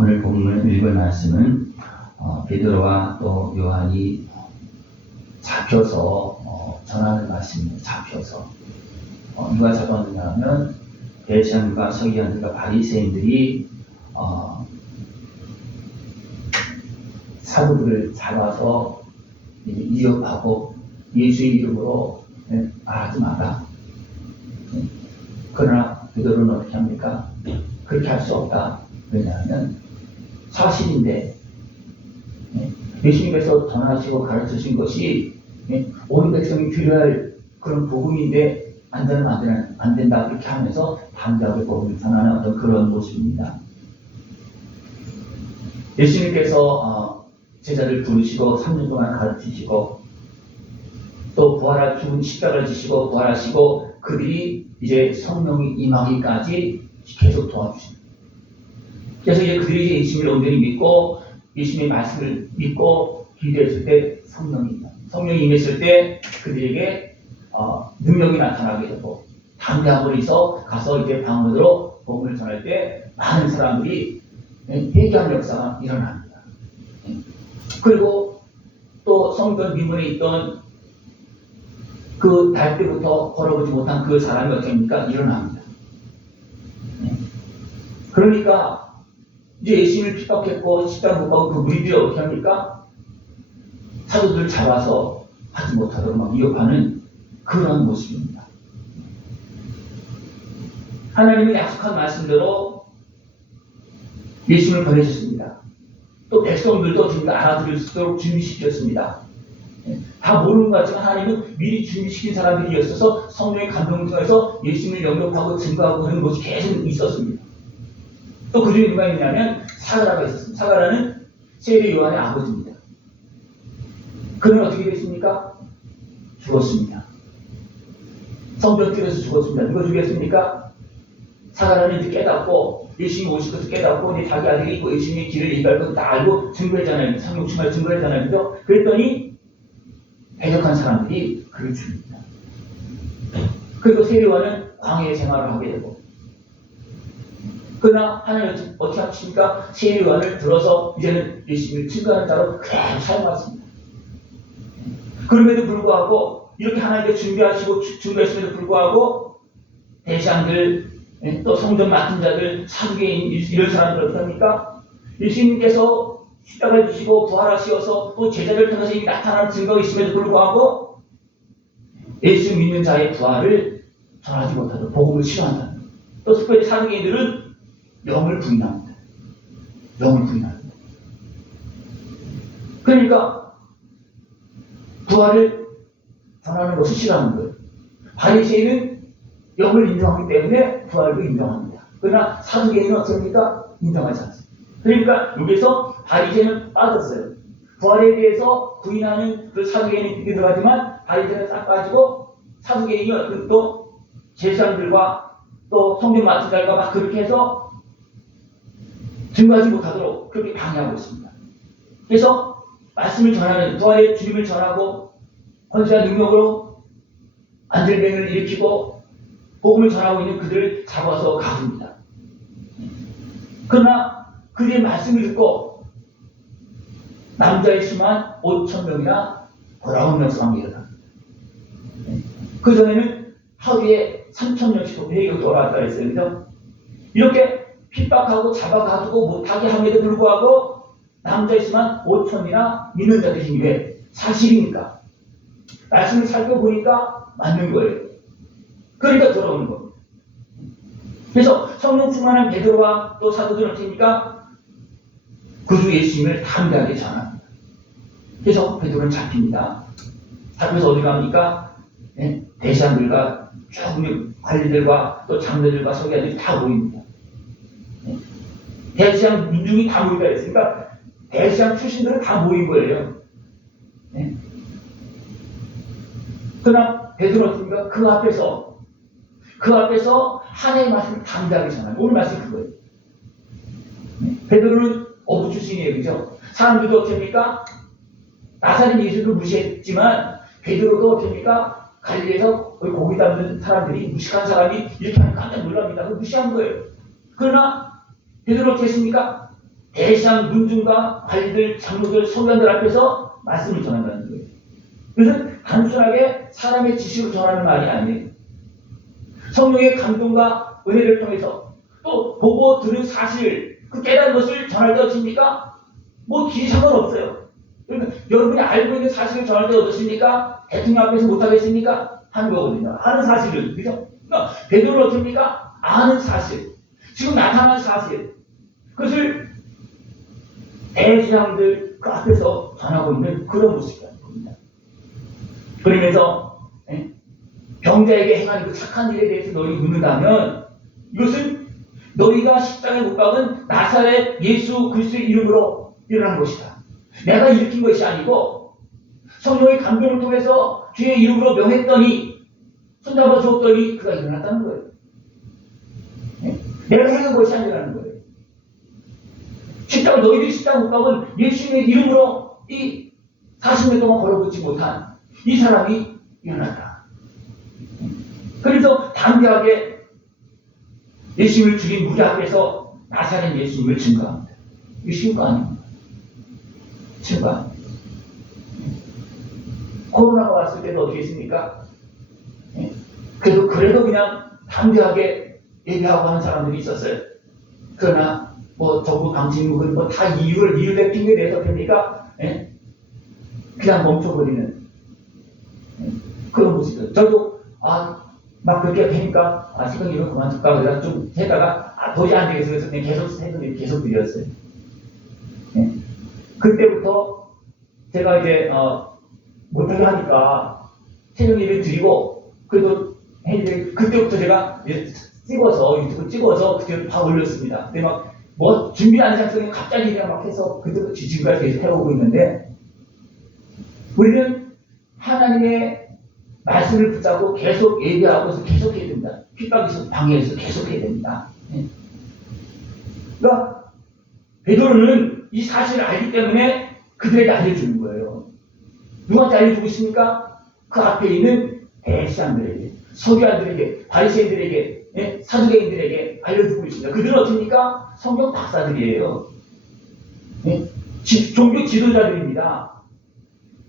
오늘 본문 읽을 말씀은 베드로와 또 요한이 잡혀서 전하는 말씀입니다. 잡혀서 누가 잡았느냐 하면 대제사장과 서기관들과 바리새인들이 사도들을 잡아서 위협하고 예수의 이름으로 말하지 마라. 그러나 베드로는 어떻게 합니까? 그렇게 할 수 없다. 왜냐하면 사실인데 예수님께서 전하시고 가르치신 것이 온 백성이 필요할 그런 복음인데 안 되면 안 된다. 그렇게 하면서 담대하게 복음을 전하는 어떤 그런 모습입니다. 예수님께서 제자를 부르시고 3년 동안 가르치시고 또 부활할 죽은 십자가를 지시고 부활하시고 그들이 이제 성령이 임하기까지 계속 도와주십니다. 그래서 이제 그들이 이제 예수님을 온전히 믿고 예수님의 말씀을 믿고 기도했을 때 성령이 임했을 때 그들에게 능력이 나타나게 되고 담대함으로 해서 가서 이제 방언으로 복음을 전할 때 많은 사람들이 회개하는 역사가 일어납니다. 그리고 또 성전 뒷문에 있던 그 날 때부터 걸어보지 못한 그 사람이 어떻게 합니까? 일어납니다. 그러니까 이제 예수님을 핍박했고 십자가 못 박은 그 무리들이 어떻게 합니까? 사도들을 잡아서 하지 못하도록 막 위협하는 그런 모습입니다. 하나님이 약속한 말씀대로 예수님을 보내셨습니다. 또 백성들도 지금 알아들을 수 있도록 준비시켰습니다. 다 모르는 것 같지만 하나님은 미리 준비시킨 사람들이었어서 성령의 감동을 통해서 예수님을 영접하고 증거하고 하는 것이 계속 있었습니다. 또 그 중에 누가 있냐면 사가라가 있었습니다. 사가라는 세례 요한의 아버지입니다. 그는 어떻게 됐습니까? 죽었습니다. 성전길에서 죽었습니다. 누가 죽였습니까? 사가라는 이제 깨닫고 예수님이 오실 것을 깨닫고 이제 자기 아들이 있고 예수님의 길을 얘기할 것을 다 알고 증거했잖아요. 상륙충할 증거했잖아요. 그죠? 그랬더니 대적한 사람들이 그를 죽입니다. 그리고 세례 요한은 광야의 생활을 하게 되고 그러나 하나님 어떻게 하십니까? 세례 요한을 들어서 이제는 예수님을 증거하는 자로 그대로 사용하십니다. 그럼에도 불구하고 이렇게 하나님께 준비하시고 증거했음에도 불구하고 대제사장들 또 성전 맡은 자들 사두개인 이런 사람들 어떻습니까? 예수님께서 십자가를 지시고 부활하시어서 또 제자를 통해서 나타나는 증거가 있음에도 불구하고 예수 믿는 자의 부활을 전하지 못하도록 복음을 싫어한다. 또 특별히 사두개인들은 영을 부인합니다. 영을 부인합니다. 그러니까 부활을 전하는 것을 싫어하는 거예요. 바리새인은 영을 인정하기 때문에 부활도 인정합니다. 그러나 사두개인은 어떻습니까? 인정하지 않습니다. 그러니까 여기서 바리새인은 빠졌어요. 부활에 대해서 부인하는 그 사두개인이 들어가지만 바리새인은 싹 빠지고 사두개인이 또 제사장들과 또 성전 맡은 자들과 막 그렇게 해서 증거하지 못하도록 그렇게 방해하고 있습니다. 그래서 말씀을 전하는 부활의 주님을 전하고 권세와 능력으로 안전병을 일으키고 복음을 전하고 있는 그들을 잡아서 가둡니다. 그러나 그들의 말씀을 듣고 남자의 수만 5,000명이나 돌아온 역사가 일어납니다. 그 전에는 하루에 3,000명씩 회개가 돌아왔다 했어요. 그죠? 이렇게 핍박하고 잡아가두고 못하게 함에도 불구하고 남자의 수만 5,000이나 믿는 자들이 왜? 사실이니까. 말씀을 살펴보니까 맞는 거예요. 그러니까 돌아오는 겁니다. 그래서 성령 충만한 베드로와 또 사도들은 어떻습니까? 구주 예수님을 담대하게 전합니다. 그래서 베드로는 잡힙니다. 잡혀서 어디 갑니까? 대제사장들과 조금 관리들과 또 장로들과 서기관들이 다 모입니다. 대제사장 민중이 다 모이다 했으니까 대제사장 출신들은 다 모인 거예요. 그러나 베드로는 어떻습니까? 그 앞에서 하나님의 말씀을 담대하게 전합니다. 오늘 말씀 그거예요. 베드로는 어부 출신이에요. 그죠? 사람들도 어떻습니까? 나사렛 예수를 무시했지만 베드로도 어떻습니까? 갈릴리에서 거기 고기 담는 사람들이 무식한 사람이 이렇게 하면 깜짝 놀랍니다. 그걸 무시한 거예요. 그러나 베드로 어떻게 했습니까? 대시장 문중과 관리들, 장로들, 성관들 앞에서 말씀을 전한다는 거예요. 그래서 단순하게 사람의 지식으로 전하는 말이 아니에요. 성령의 감동과 은혜를 통해서 또 보고 들은 사실, 그 깨달은 것을 전할 때 어떻습니까? 뭐 길이 상관없어요. 그러니까 여러분이 알고 있는 사실을 전할 때 어떻습니까? 대통령 앞에서 못하겠습니까? 하는 거거든요. 아는 사실을. 그죠? 그러니까 베드로는 어떻습니까? 아는 사실. 지금 나타난 사실. 그것을 대제사장들 그 앞에서 전하고 있는 그런 모습이라는 겁니다. 그러면서 병자에게 행한 그 착한 일에 대해서 너희 묻는다면 이것은 너희가 십자가에 못 박은 나사렛 예수 그리스도의 이름으로 일어난 것이다. 내가 일으킨 것이 아니고 성령의 감동을 통해서 주의 이름으로 명했더니 손잡아 주었더니 그가 일어났다는 거예요. 내가 행한 것이 아니라는 거예요. 십자가 너희들이 십자가 못 박은 예수님의 이름으로 이 40년 동안 걸어보지 못한 이 사람이 일어났다. 그래서 담대하게 예수님을 죽인 무리 앞에서 나사렛 예수님을 증거합니다. 이거 쉬운 거 아닙니다. 쉬운 거 아닙니다. 코로나가 왔을 때도 어떻게 했습니까? 그래도 그냥 담대하게 예배하고 하는 사람들이 있었어요. 그러나 뭐 정부 방침국은 뭐 다 이유를 핑계 대서 됩니까? 그냥 멈춰버리는 그런 모습이에요. 저도 막 그렇게 되니까 지금 이거 그만둘까 그래서 좀 하다가 도저히 안 되겠어요. 그래서 그냥 계속 해도 계속 드렸어요. 그때부터 제가 이제 못하게 하니까 새벽 예배 드리고 그래도 그때부터 제가 찍어서 유튜브 찍어서 그때 다 올렸습니다. 근데 막 뭐 준비 안 작성에 갑자기 그냥 막 해서 그때부터 지금까지 계속 해오고 있는데 우리는 하나님의 말씀을 붙잡고 계속 예배하고서 계속 해야 됩니다. 핍박에서 방해해서 계속 해야 됩니다. 그러니까 베드로는 이 사실을 알기 때문에 그들에게 알려주는 거예요. 누구한테 알려주고 있습니까? 그 앞에 있는 대제사장들에게, 서기관들에게, 바리새인들에게, 사두개인들에게 알려주고 있습니다. 그들은 어떻습니까? 성경 박사들이에요. 종교 지도자들입니다.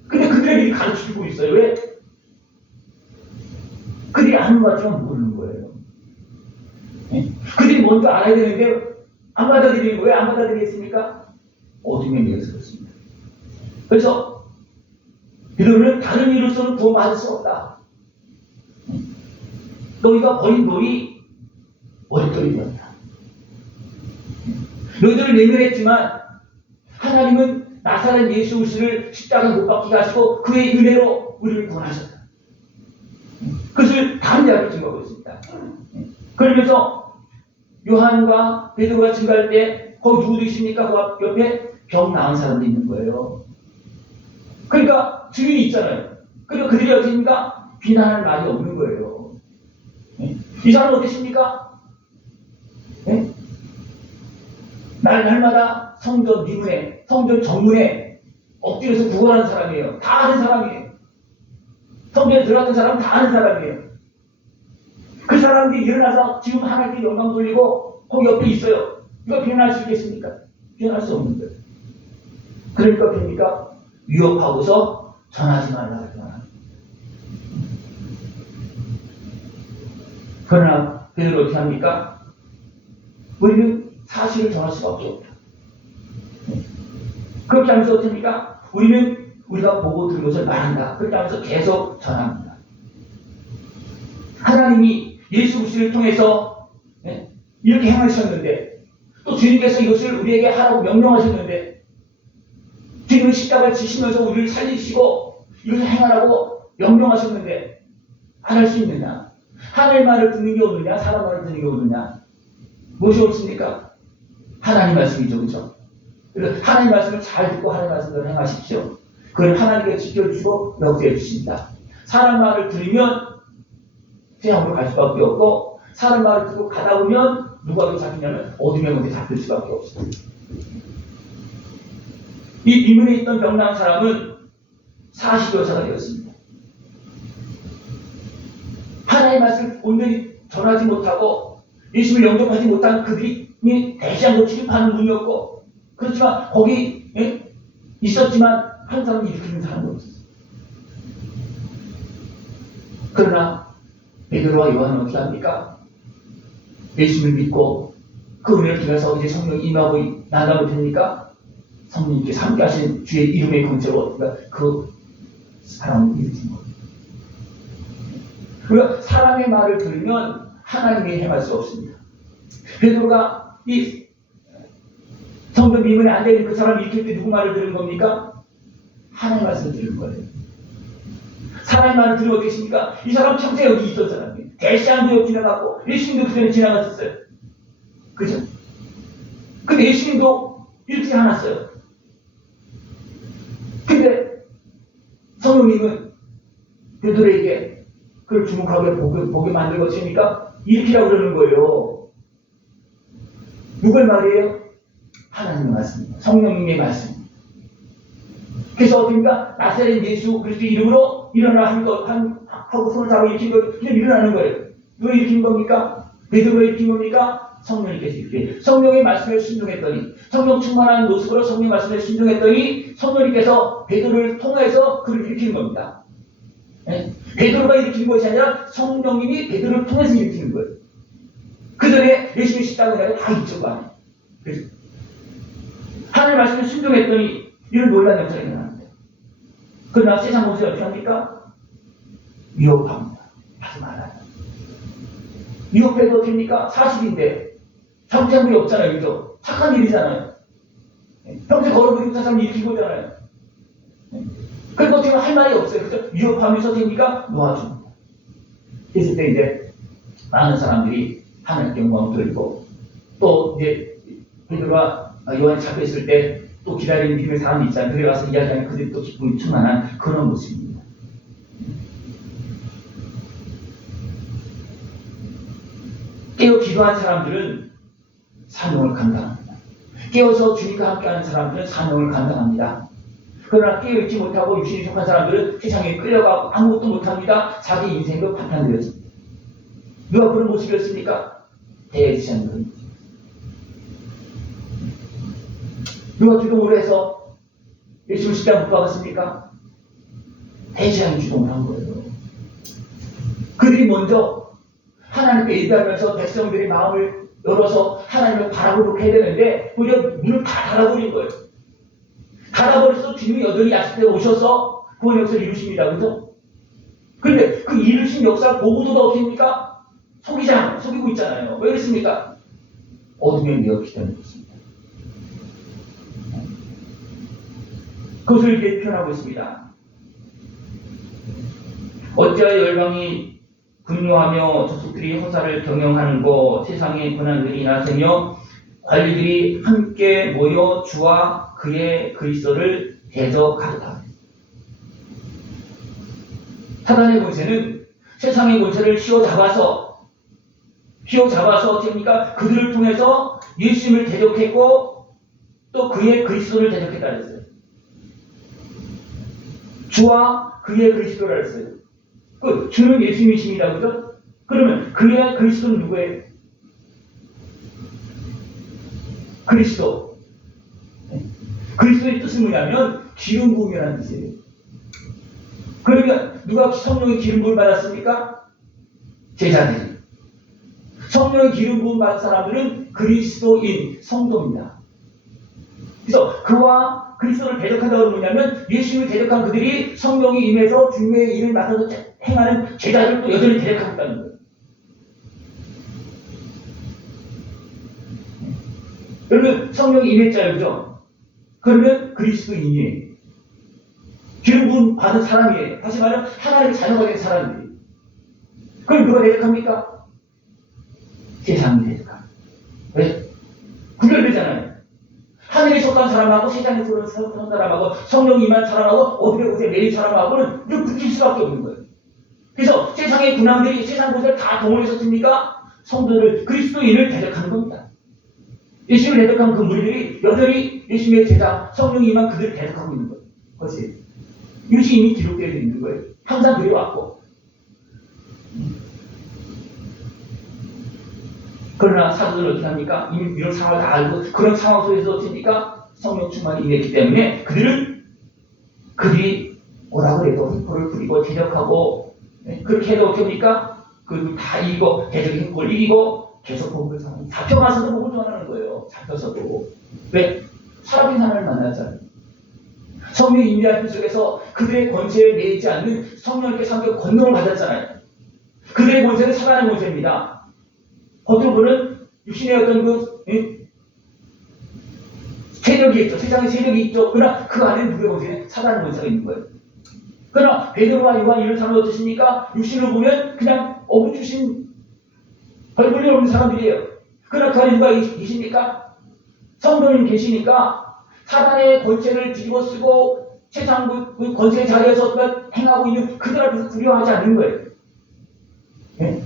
근데 그들에게 가르쳐주고 있어요. 왜? 그들이 아는 것 같지만 모르는 거예요. 그들이 먼저 알아야 되는데 안 받아들이는 거예요. 왜 안 받아들이겠습니까? 어둠의 미에서 그렇습니다. 그래서 베드로는 다른 이로서는 구원받을 수 없다. 너희가 버린 돌이 머릿돌이 되었다. 너희들을 내면했지만 하나님은 나사렛 예수 그리스도를 십자가에 못 박히게 하시고 그의 은혜로 우리를 구원하셨다. 그것을 담대하게 증거하고 있습니다. 그러면서 요한과 베드로가 증거할 때 거기 누구 계십니까? 그 옆에 병 나은 사람도 있는 거예요. 그러니까 증인이 있잖아요. 그러니까 그들이 어떻습니까? 비난할 말이 없는 거예요. 이 사람은 어떠십니까? 날마다 성전 미문에, 성전 정문에 엎드려서 구걸하는 사람이에요. 다 아는 사람이에요. 성전에 들어갔던 사람은 다 아는 사람이에요. 그 사람들이 일어나서 지금 하나님께 영광 돌리고 거기 옆에 있어요. 이거 비난할 수 있겠습니까? 비난할 수 없는 거예요. 그러니까 됩니까? 위협하고서 전하지 말라. 그러나 베드로 어떻게 합니까? 우리는 사실을 전할 수밖에 없다. 그렇게 하면서 어떻게 합니까? 우리는 우리가 보고 들은 것을 말한다. 그렇게 하면서 계속 전합니다. 하나님이 예수 그리스도를 통해서 이렇게 행하셨는데 또 주님께서 이것을 우리에게 하라고 명령하셨는데 주님은 십자가를 지시면서 우리를 살리시고 이것을 행하라고 명령하셨는데 안 할 수 있느냐? 하늘 말을 듣는 게 옳으냐? 사람 말을 듣는 게 옳으냐? 무엇이 옳습니까? 하나님 말씀이죠. 그렇죠? 그래서 하나님 말씀을 잘 듣고 하나님 말씀을 행하십시오. 그걸 하나님께 지켜주시고 역대해 주십니다. 사람 말을 들으면 태양으로 갈 수밖에 없고 사람 말을 듣고 가다 보면 누가 잡히냐면 어둠의 문에 잡힐 수밖에 없습니다. 이 비문에 있던 병난 사람은 40여사가 되었습니다. 하나님의 말씀을 온전히 전하지 못하고 예수를 영접하지 못한 그들이 대시장도 출입하는 분이었고 그렇지만 거기 있었지만 한 사람 일으키는 사람도 없었어요. 그러나 베드로와 요한은 어떻게 합니까? 예수님을 믿고 그 은혜를 통해서 이제 성령이 임하고 나가고 됩니까? 성령님께서 함께 하신 주의 이름의 권세로 그 사람을 일으킨 거예요. 우리가 사람의 말을 들으면 하나님이 행할 수 없습니다. 베드로가 이 성전 미문에 앉아있는 그 사람을 일으킬 때 누구 말을 들은 겁니까? 하나님 말씀을 들은 거예요. 사람의 말을 들으면 어떻겠습니까? 이 사람 평생 여기 있던 사람이에요. 대시안도 지나갔고 예수님도 그 전에 지나갔었어요. 그죠? 근데 예수님도 일찍 않았어요. 근데 성령님은 베드로에게 그걸 주목하게 보게 만들고 있으니까 일으키라고 그러는 거예요. 누굴 말이에요? 하나님의 말씀입니다. 성령님의 말씀. 그래서 어떻습니까? 나사렛 예수 그리스도 이름으로 일어나 하고 손을 잡아 일으킨 거 그냥 일어나는 거예요. 누가 일으킨 겁니까? 베드로가 일으킨 겁니까? 성령님께서 일으킨. 성령의 말씀에 순종했더니 성령 충만한 모습으로 성령의 말씀에 순종했더니 성령님께서 베드로를 통해서 그를 일으키는 겁니다. 네? 베드로가 일으키는 것이 아니라 성령님이 베드로를 통해서 일으키는 거예요. 그 전에 예수님의 십자가가 다 있죠. 그래서 하나님의 말씀에 순종했더니 이런 놀라운 역사가 일어나는데 그러나 세상 모습이 어떻게 합니까? 위협합니다. 하지 말아요. 위협해도 어떻습니까? 사실인데 정체물이 없잖아요. 그죠? 착한 일이잖아요. 평소에 걸어보니까 그 사람 일으키고 있잖아요. 그리고 어떻게 할 말이 없어요. 그죠? 위협하면서 됩니까? 놓아줍니다. 그랬을 때 이제 많은 사람들이 하나님께 영광을 돌리고 또 이제 베드로와 요한이 잡혔을 때 또 기다리는 비밀 사람이 있잖아요. 그래 가서 이야기하는 그들이 또 기쁨이 충만한 그런 모습입니다. 깨어 기도한 사람들은 사명을 감당합니다. 깨어서 주님과 함께하는 사람들은 사명을 감당합니다. 그러나 깨어있지 못하고 육신이 속한 사람들은 세상에 끌려가고 아무것도 못합니다. 자기 인생도 파탄되어집니다. 누가 그런 모습이었습니까? 대지장군. 누가 주동을 해서 예수를 십자가 못 박았습니까? 대지장이 주동을 한 거예요. 그들이 먼저 하나님께 예배하면서 백성들의 마음을 열어서 하나님을 바라보도록 해야 되는데 오히려 문을 다 닫아버린 거예요. 닫아버려서 주님이 여전히 야습에 오셔서 구원 역사를 이루십니다. 그죠? 그런데 그 이루신 역사 보고도가 어떻습니까? 속이고 있잖아요. 왜 그랬습니까? 어둠에 미혹기 때문에 그렇습니다. 그것을 이렇게 표현하고 있습니다. 어찌하여 열방이 분노하며 족속들이 허사를 경영하는 것 세상의 고난들이 나서며 관리들이 함께 모여 주와 그의 그리스도를 대적하도다. 사단의 권세는 세상의 권세를 휘어잡아서 어떻습니까? 그들을 통해서 예수님을 대적했고 또 그의 그리스도를 대적했다 했어요. 주와 그의 그리스도라 했어요. 그 주는 예수님이십니다. 그죠? 그러면 그의 그리스도는 누구예요? 그리스도. 그리스도의 뜻은 뭐냐면 기름 부음이라는 뜻이에요. 그러면 누가 성령의 기름 부음을 받았습니까? 제자들이. 성령의 기름 부음 받은 사람들은 그리스도인 성도입니다. 그래서 그와 그리스도를 대적한다고 하는 뭐냐면 예수님을 대적한 그들이 성령이 임해서 주님의 일을 맡아서 행하는 제자들을 또 여전히 대적하고 있다는 거예요. 그러면 성령이 임했잖아요. 그죠? 그러면 그리스도인이에요. 기름 부음 받은 사람이에요. 다시 말하면 하나님의 자녀가 된 사람이에요. 그럼 누가 대적합니까? 세상이 대적합니다. 왜? 구별되잖아요. 하늘에 속한 사람하고 세상에 속한 사람하고 성령이 임한 사람하고 어둠의 곳에 매인 사람하고는 이렇게 붙일 수밖에 없는 거예요. 그래서 세상의 군왕들이 세상 곳에 다 동원했었습니까? 성도를 그리스도인을 대적하는 겁니다. 예수님을 대적한 그 무리들이 여전히 예수님의 제자 성령이 임한 그들을 대적하고 있는 거예요. 그것이 이것이 이미 기록되어 있는 거예요. 항상 그래왔고 그러나 사도들은 어떻게 합니까? 이미 이런 상황을 다 알고 그런 상황 속에서 어떻습니까? 성령 충만이 임했기 때문에 그들이 뭐라 그래도 힘풀을 부리고 대적하고 그렇게 해도 어떻게 합니까? 그들 다 이기고 대적의 힘풀을 이기고 계속 복음을 전하는 잡혀가서도 복음을 전하는 거예요. 잡혀서도. 왜? 살아계신 하나님을 만났잖아요. 성령의 임재하심 속에서 그들의 권세에 매이지 않는 성령님께 상대 권능을 받았잖아요. 그들의 권세는 사단의 권세입니다. 겉으로 보는 육신의 어떤 세력이 있죠. 세상의 세력이 있죠. 그러나 그 안에 누구의 권세는 사단의 권세가 있는 거예요. 그러나 베드로와 요한 이런 사람은 어떠십니까? 육신을 보면 그냥 어부 출신 얼굴이 없는 사람들이에요. 그러나 그 안에 누가 계십니까? 성도님 계시니까 사단의 권세를 뒤집어 쓰고 세상 그 권세의 자리에서 행하고 있는 그들 앞에서 두려워하지 않는 거예요. 네?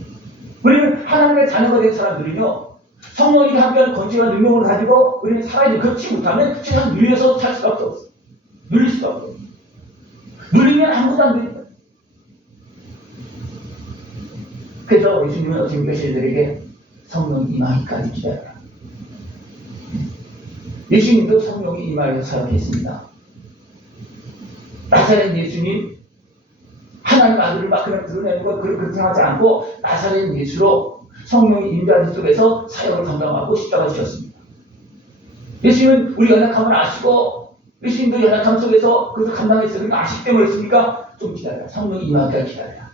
우리는 하나님의 자녀가 된 사람들은요, 성령이 함께하는 권세와 능력을 가지고 우리는 살아야 돼. 그렇지 못하면 세상 눌려서 살 수가 없어. 눌릴 수가 없어. 눌리면 아무것도 안 됩니다. 그래서 예수님은 어떻게 시대들에게 성령 임하기까지 기다려라. 예수님도 성령이 임하여서 사역했습니다. 나사렛 예수님 하나님 아들을 막 그냥 드러내는 것 그렇게 하지 않고 나사렛 예수로 성령이 임재하신 속에서 사역을 감당하고 십자가 지었습니다. 예수님은 우리 연약함을 아시고 예수님도 연약함 속에서 그것을 감당했어요. 그러니까 아시기 때문에 했습니까? 좀 기다려라. 성령이 임하기까지 기다려라.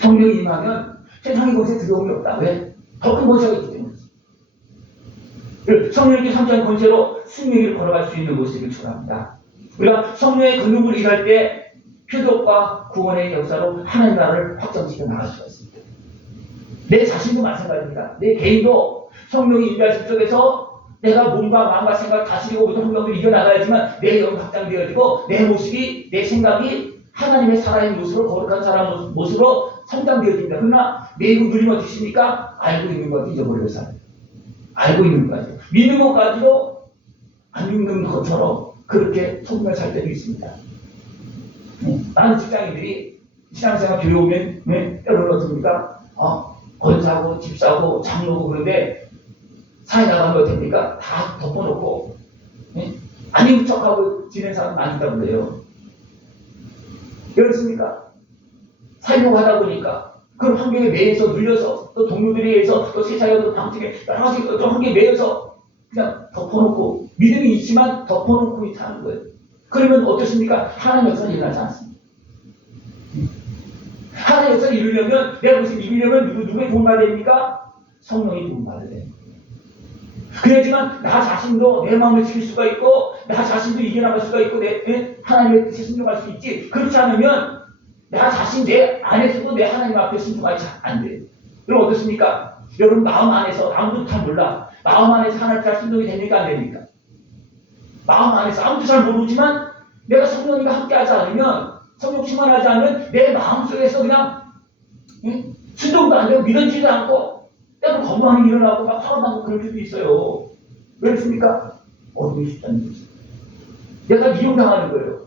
성령이 임하면 세상의 곳에 두려움이 없다. 왜? 더 큰 권세가 있기 때문에. 성령에게 상대한 권세로 승리를 걸어갈 수 있는 모습을 초라합니다. 우리가 성령의 권능을 일할 때 표적과 구원의 역사로 하나님 나라를 확장시켜 나갈 수가 있습니다. 내 자신도 마찬가지입니다. 내 개인도 성령이 임재하신 속에서 내가 몸과 마음과 생각 다스리고 모든 환경을 이겨나가야지만 내 영이 확장되어지고 내 모습이 내 생각이 하나님의 살아있는 모습으로 거룩한 사람 모습으로 성장되어집니다. 그러나 매우 누리면 어떠십니까? 알고 있는 것 잊어버리고 살아요. 알고 있는 것까지 믿는 것까지도 안 믿는 것처럼 그렇게 속으며 살 때도 있습니다. 많은 직장인들이 신앙생활 교회 오면 때로는 어떻습니까? 권사고 집사고 장로고 그런데 사회 나가면 어떻습니까? 다 덮어놓고 아닌 척하고 지낸 사람 많이 있다고 그래요. 그렇습니까? 살려고 하다 보니까 그런 환경에 매여서 눌려서 또 동료들에 의해서 또 세상에도 방식에 여러 가지 또 환경에 매여서 그냥 덮어놓고 믿음이 있지만 덮어놓고 있다는 거예요. 그러면 어떻습니까? 하나님의 역사는 일어나지 않습니다. 하나님의 역사를 이루려면 내가 무슨 이루려면 누구의 도움 받아야 됩니까? 성령의 도움 받아야 됩니다. 그래야지만 나 자신도 내 마음을 지킬 수가 있고 나 자신도 이겨나갈 수가 있고 하나님의 뜻에 순종할 수 있지. 그렇지 않으면 나 자신 내 안에서도 내 하나님 앞에 순종하지 안 돼요. 그럼 어떻습니까? 여러분 마음 안에서 아무도 잘 몰라. 마음 안에서 하나님 잘 순종이 됩니까? 안 됩니까? 마음 안에서 아무도 잘 모르지만 내가 성령님과 함께하지 않으면 성령 충만하지 않으면 내 마음속에서 그냥 순종도 안 되고 믿어지지도 않고 때로 거부하는 일을 하고 막 화가 나고 그럴 때도 있어요. 왜 그렇습니까? 어둠이 쉽다는 거지. 내가 미움당하는 거예요.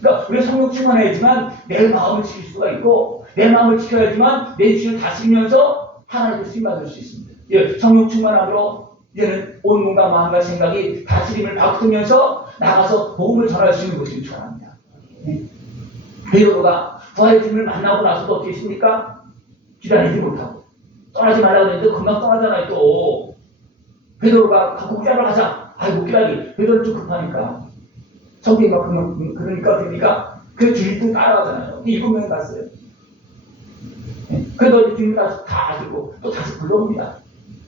그러니까 우리가 성령 충만해야지만 내 마음을 지킬 수가 있고 내 마음을 지켜야지만 내 주를 다스리면서 하나님께 쓰임받을 수 있습니다. 성령 충만함으로 이제는 온 몸과 마음과 생각이 다스림을 바꾸면서 나가서 복음을 전할 수 있는 모습이 전합니다. 베드로가 부활의 주님을 만나고 나서도 어떻게 했습니까? 기다리지 못하고 떠나지 말라고 했는데 금방 떠나잖아요. 또 베드로가 고기 잡으러 가자. 못 기다리. 베드로는 좀 급하니까 성경이가 그러니까 됩니까? 그 주인도 따라가잖아요. 7명이 갔어요. 그래도 주인이 다 아시고 또 다시 불러옵니다.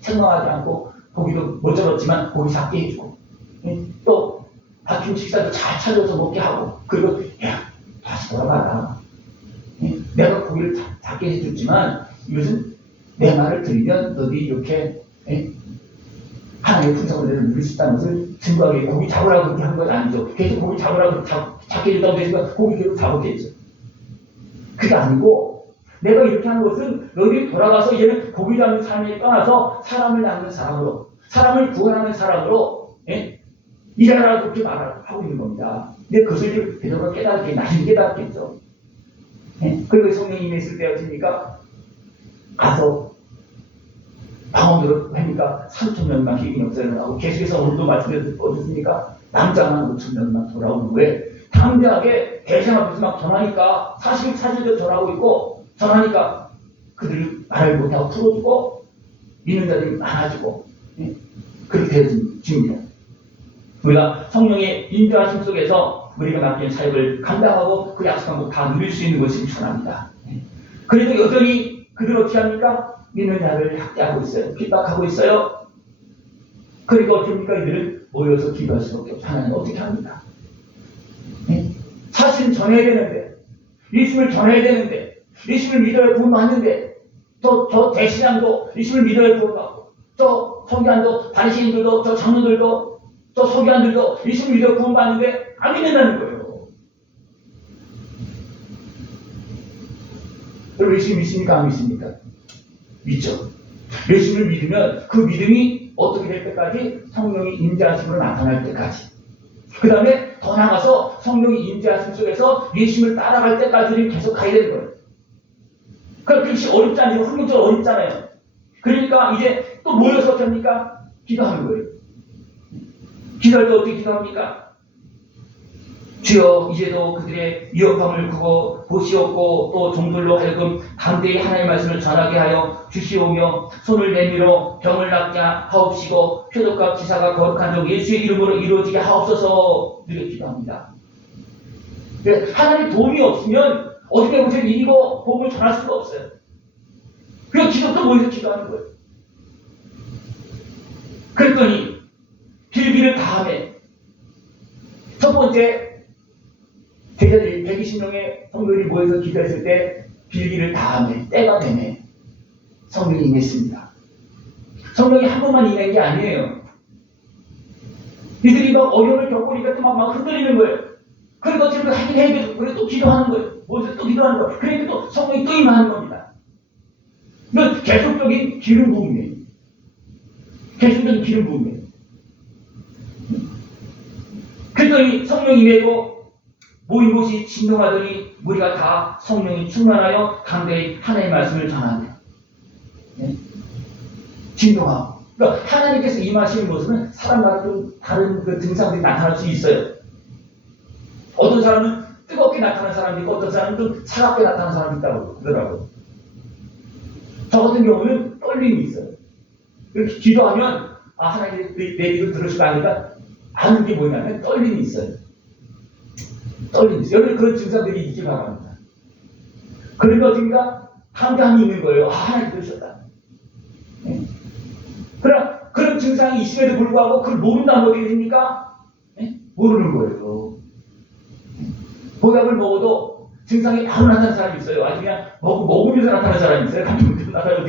책망하지 않고 고기도 못 잡았지만 고기 잡게 해주고 또 아침 식사도 잘 차려서 먹게 하고 그리고 야 다시 돌아가라. 내가 고기를 잡게 해줬지만 이것은 내 말을 들으면 너희 이렇게 하나님의 풍성을 내를 누릴 수 있다는 것을 증거하기 위해 고기 잡으라고 그렇게 한 건 아니죠. 계속 고기 잡으라고 잡게 해준다고 되니까 고기 계속 잡았겠죠. 그게 아니고 내가 이렇게 하는 것은 너희들이 돌아가서 이제는 고기 잡는 삶에 떠나서 사람을 낳는 사람으로 사람을 구원하는 사람으로 일하라고 그렇게 말하고 있는 겁니다. 근데 그것을 베드로가 깨닫게 나중에 깨닫겠죠. 그리고 성령이 임했을 때 어떻습니까? 가서 방언으로 하니까 3,000명만 희귀 역사를 하고 계속해서 오늘도 말씀드렸습니까? 남자만 5,000명만 돌아오는 거예요. 당대하게 대상 앞에서 막 전하니까 사실대로 전하고 있고 전하니까 그들이 말을 못하고 풀어주고 믿는 자들이 많아지고 그렇게 되어집니다. 우리가 성령의 인도하심 속에서 우리가 맡긴 사역을 감당하고 그 약속한 것 다 누릴 수 있는 것이 천합니다. 그래도 여전히 그들 어떻게 합니까? 믿는 자를 학대하고 있어요. 핍박하고 있어요. 그러니까 어떻습니까? 이들은 모여서 기도할 수밖에 없어요. 하나님 어떻게 합니까? 사실은 전해야 되는데, 예수를 전해야 되는데, 예수를 믿어야 구원받는데, 또 저 대신장도 예수를 믿어야 구원받고, 저 성교안도 바리새인들도 저 장로들도 저 서기관들도 예수를 믿어 구원받는데 안 믿는다는 거예요. 여러분 예수 믿습니까? 안 믿습니까? 믿죠. 예수를 믿으면 그 믿음이 어떻게 될 때까지? 성령이 임재하심으로 나타날 때까지. 그 다음에 더 나아가서 성령이 임재하심 속에서 예수를 따라갈 때까지는 계속 가야 되는 거예요. 그것이 어렵지 않아요. 환경적으로 어렵잖아요. 그러니까 이제 또 모여서 어떻게 합니까? 기도하는 거예요. 기도할 때 어떻게 기도합니까? 주여 이제도 그들의 위협함을 크고 보시옵고 또 종들로 하여금 담대히 하나님의 말씀을 전하게 하여 주시오며 손을 내밀어 병을 낫게 하옵시고 표적과 기사가 거룩한 종 예수의 이름으로 이루어지게 하옵소서 이렇게 기도합니다. 하나님의 도움이 없으면 어떻게 보세요? 이기고 복음을 전할 수가 없어요. 그래서 기도도 모여서 기도하는 거예요. 그랬더니 빌기를 다음에 첫 번째 제자들이 120명의 성도들이 모여서 기도했을 때 빌기를 다음에 때가 되네 성령이 임했습니다. 성령이 한 번만 임한 게 아니에요. 이들이 막 어려움을 겪으니까 또 막 흔들리는 거예요. 그러니까 지금 하긴 해야 그래 또 기도하는 거예요. 모여서 또 기도하는 거예요. 그러니까 또 성령이 또 임하는 겁니다. 이건 계속적인 기름 부음이에요. 계속적인 기름 부음이에요. 그랬더니 성령이 임하고 모인 곳이 진동하더니 우리가 다 성령이 충만하여 강대히 하나님의 말씀을 전하네요. 네? 진동하고. 그러니까 하나님께서 임하시는 모습은 사람마다 좀 다른 그 증상들이 나타날 수 있어요. 어떤 사람은 뜨겁게 나타나는 사람이 있고 어떤 사람은 좀 차갑게 나타나는 사람이 있다고 그러더라고요. 저 같은 경우는 떨림이 있어요. 이렇게 기도하면 하나님이 내 기도 들으시고 하니까 아는 게 뭐냐면 떨림이 있어요. 떨림이 있어요. 여러분 그런 증상들이 있기 바랍니다. 그러니까 어떻습니까? 감감이 있는 거예요. 하나님 들으셨다. 네? 그런 증상이 있음에도 불구하고 그걸 모른다면 어떻게 됩니까? 네? 모르는 거예요. 보약을 먹어도 증상이 바로 나타나는 사람이 있어요. 아주 그냥 먹으면서 나타나는 사람이 있어요. 감정도 나타나고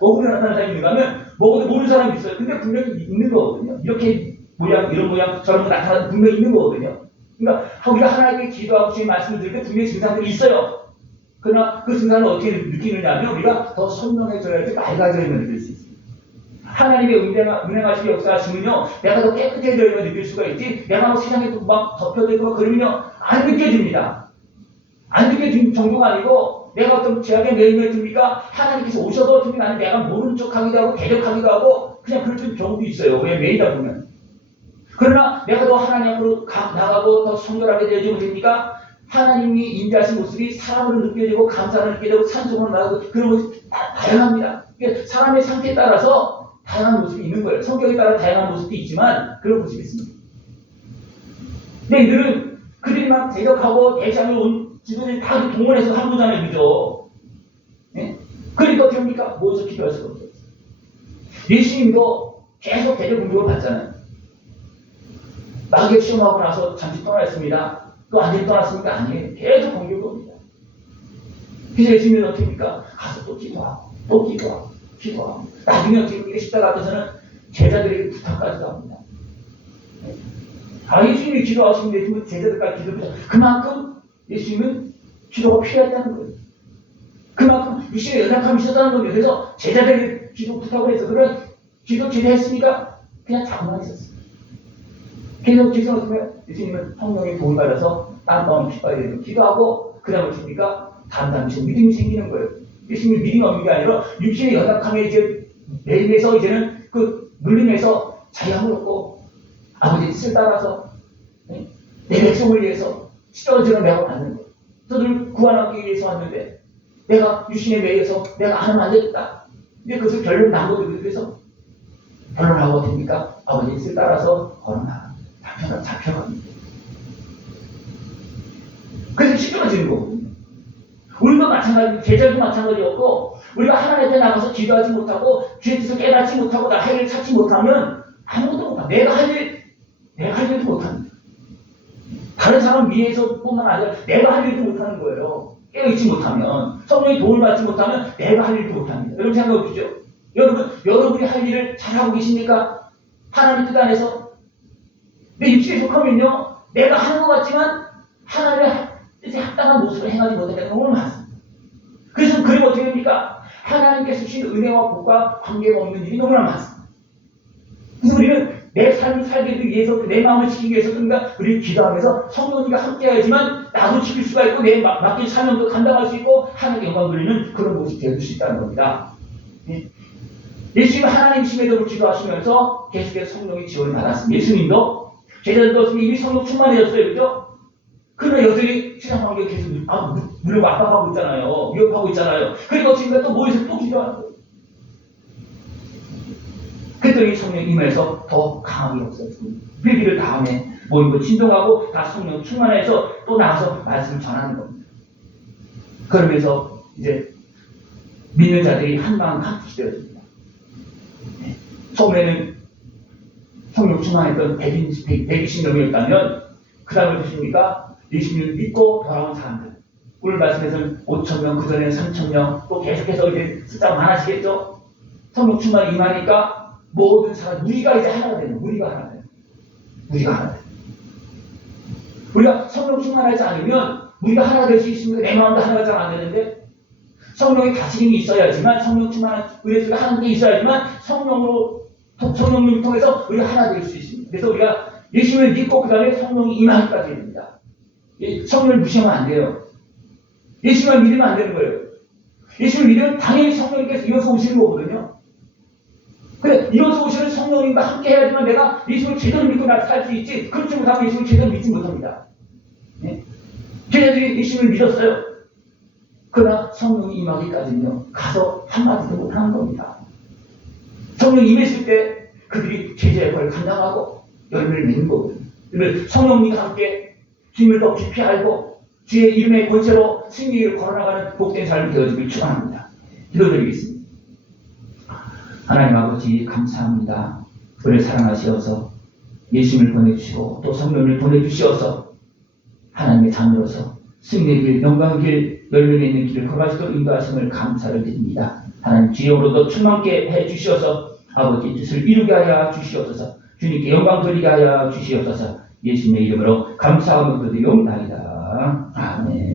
먹으면서 나타나는 사람이 있는가 하면 먹어도 모르는 사람이 있어요. 근데 분명히 있는 거거든요. 이렇게 모양, 이런 모양, 저런 거 나타나는 분명히 있는 거거든요. 그러니까 우리가 하나님께 기도하고 주의 말씀을 들을 때 분명히 증상들이 있어요. 그러나 그 증상을 어떻게 느끼느냐 하면 우리가 더 선명해져야지 맑아져야만 느낄 수 있습니다. 하나님의 운행하시기 역사하시면요, 내가 더 깨끗해져야만 느낄 수가 있지, 내가 세상에 막 덮여져 있고 그러면요, 안 느껴집니다. 안 느껴지는 정도가 아니고, 내가 어떤 제약에 매이면 듭니까? 하나님께서 오셔도 어떻게 나는 내가 모른 척 하기도 하고, 대적하기도 하고, 그냥 그런 경우도 있어요. 왜 매이다 보면. 그러나 내가 더 하나님 앞으로 나가고 더 성결하게 되어지면 됩니까? 하나님이 임재하신 모습이 사람으로 느껴지고 감사로 느껴지고 찬송으로 나가고 그런 모습이 다양합니다. 사람의 상태에 따라서 다양한 모습이 있는 거예요. 성격에 따라 다양한 모습도 있지만 그런 모습이 있습니다. 근데 이들은 그들이 막 대적하고 대장을 온 지도들이 다 동원해서 한 거잖아요. 그죠? 네? 그러니까 어떻게 합니까? 모여서 기도할 수가 없어요. 예수님도 계속 대적 공격을 받잖아요. 마귀의 시험하고 나서 잠시 떠났습니다. 또 완전히 떠났습니까? 아니에요. 계속 공격이 옵니다. 그래서 예수님은 어떻게 합니까? 가서 또 기도하고, 또 기도하고, 기도하고. 나중에 어떻게 합니까? 십자가 앞에서는 제자들에게 부탁까지도 합니다. 예수님이 기도하시면 예수님은 제자들까지 기도합니다. 그만큼 예수님은 기도가 필요했다는 거예요. 그만큼 유신의 연약함이 있었다는 거예요. 그래서 제자들에게 기도 부탁을 해서 그런 기도 제대했습니까? 그냥 자고만 있었어요. 그래서 예수님은 성령의 도움을 받아서 땀방울 핏발이 되고 기도하고 그 다음에 줍니까? 담담히 믿음이 생기는 거예요. 예수님은 믿음이 없는 게 아니라 육신의 연약함에 이제 내 입에서 이제는 그 눌림에서 자유함을 얻고 아버지 뜻을 따라서 내 백성을 위해서 찢어지는 내가 받는 것. 저들을 구원하기 위해서 왔는데 내가 유신에 매여서 내가 하나님 안 되겠다. 근데 그것을 결론 난 거거든요. 그래서 결론하고 어떻습니까? 아버지 뜻을 따라서 걸어나가 잡혀갑니다. 그래서 찢어지는 거거든요. 우리도 마찬가지, 제자도 마찬가지였고 우리가 하나님 앞에 나가서 기도하지 못하고 주의 뜻을 깨닫지 못하고 나 할 일을 찾지 못하면 아무것도 못합니다. 내가 할 일도 못합니다. 다른 사람 위해서뿐만 아니라 내가 할 일도 못하는 거예요. 깨어있지 못하면, 성령의 도움을 받지 못하면 내가 할 일도 못합니다. 여러분 생각해 보시죠. 여러분이 할 일을 잘하고 계십니까? 하나님 뜻 안에서 내 육체에 속하면요, 내가 하는 것 같지만 하나님의 뜻에 합당한 모습을 행하지 못했다는 건 너무 많습니다. 그래서 그럼 어떻게 됩니까? 하나님께서 주신 은혜와 복과 관계가 없는 일이 너무나 많습니다. 그래서 우리는 내 삶을 살기 위해서, 내 마음을 지키기 위해서, 그러니까 우리 기도하면서 성령님과 함께 해야지만 나도 지킬 수가 있고 내 맡긴 사명도 감당할 수 있고 하나님의 영광 누리는 그런 모습이 되어줄 수 있다는 겁니다. 예수님은 하나님이심에도 기도하시면서 계속해서 성령의 지원을 받았습니다. 예수님도 제자들도 이미 성령 충만해졌어요. 그죠? 그러나 여전히 세상 관계가 계속 물려고 압박하고 있잖아요. 위협하고 있잖아요. 그러니까 지금 또 모여서 또 기도하는 거예요. 그랬더니 성령 임해서 더 강하게 역사했습니다. 회개를 다음에 모이고 진동하고 다 성령 충만해서 또 나가서 말씀을 전하는 겁니다. 그러면서 이제 믿는 자들이 한 마음 같이 되어집니다. 처음에는 성령 충만했던 120명이었다면 그 다음에 보십니까? 예수님을 믿고 돌아온 사람들. 오늘 말씀에서는 5,000명, 그 전에는 3,000명, 또 계속해서 이제 숫자가 많아지겠죠? 성령 충만이 임하니까 모든 사람, 우리가 이제 하나가 되는, 우리가 하나 되는. 우리가 성령 충만하지 않으면 우리가 하나 될 수 있습니다. 내 마음도 하나가 잘 안 되는데 성령의 다스림이 있어야지만, 성령 충만한 의뢰수가 하나님께 있어야지만 성령님을 통해서 우리가 하나 될 수 있습니다. 그래서 우리가 예수님을 믿고 그 다음에 성령이 임하기까지 됩니다. 성령을 무시하면 안 돼요. 예수님을 믿으면 안 되는 거예요. 예수님을 믿으면 당연히 성령님께서 이어서 오시는 거거든요. 그래, 이어서 오시는 성령님과 함께 해야지만 내가 예수를 제대로 믿고 살 수 있지. 그렇지 못하면 예수를 제대로 믿지 못합니다. 네? 제자들이 예수를 믿었어요. 그러나 성령이 임하기까지는요, 가서 한마디도 못하는 겁니다. 성령이 임했을 때 그들이 제자 역할을 감당하고 열매를 맺는 거거든요. 그러면 성령님과 함께 주님을 더 깊이 알고 주의 이름의 권세로 승리를 걸어나가는 복된 삶이 되어지길 축원합니다. 기도드리겠습니다. 하나님 아버지 감사합니다. 우리를 사랑하시어서 예수님을 보내주시고 또 성령을 보내주시어서 하나님의 자녀로서 승리의 길, 영광의 길, 열매 맺는 길을 걸어가시도록 인도하심을 감사를 드립니다. 하나님 주여로도 충만케 해주시어서 아버지 뜻을 이루게 하여 주시옵소서. 주님께 영광 돌리게 하여 주시옵소서. 예수님의 이름으로 감사하며 드리옵나이다. 아멘.